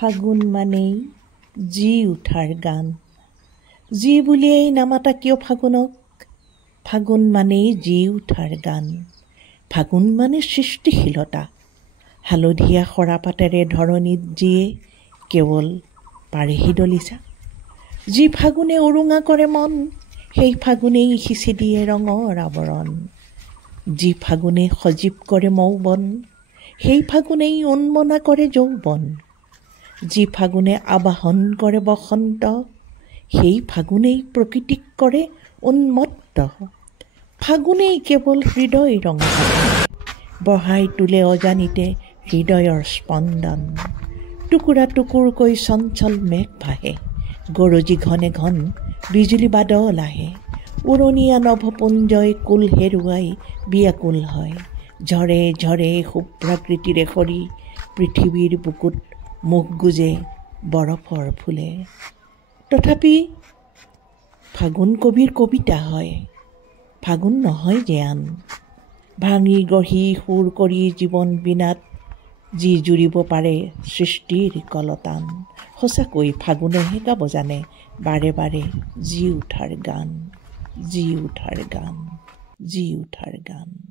ফাগুন মানেই জি উঠাৰ গান। জি বুলিয়েই নামাতা কিয় ফাগুনক? ফাগুন মানেই জি উঠাৰ গান। ফাগুন মানে সৃষ্টিশীলতা। হালধীয়া সৰাপাতেৰে ধৰণীত যিয়ে কেৱল পাৰেহি দলিচা। যি ফাগুনে উৰুঙা কৰে মন, সেই ফাগুনেই সিঁচি দিয়ে ৰঙৰ আৱৰণ। যি ফাগুনে সজীৱ কৰে মৌবন, সেই ফাগুনেই উন্মনা কৰে যৌৱন। যি ফাগুনে আবাহন কৰে বসন্ত, সেই ফাগুনেই প্ৰকৃতিক কৰে উন্মত্ত। ফাগুনেই কেৱল হৃদয় ৰঙা বঢ়াই তোলে অজানিতে হৃদয়ৰ স্পন্দন। টুকুৰা টুকুৰকৈ চঞ্চল মেঘ ভাহে, গৰজি ঘনে ঘন বিজুলী বাদল আহে। উৰণীয়া নভপুঞ্জই কুল হেৰুৱাই বিয়াকুল হয়। ঝৰে ঝৰে শুভ্ৰাকৃতিৰে সৰি পৃথিৱীৰ বুকুত মুখ গুজে বৰফৰ ফুলে। তথাপি ফাগুন কবিৰ কবিতা হয়, ফাগুন নহয় যে আন। ভাঙি গঢ়ি সুৰ কৰি জীৱন বীণাত যি জুৰিব পাৰে সৃষ্টিৰ কলতান। সঁচাকৈ ফাগুনেহে গাব জানে বাৰে বাৰে জি উঠাৰ গান, জি উঠাৰ গান, জি উঠাৰ গান।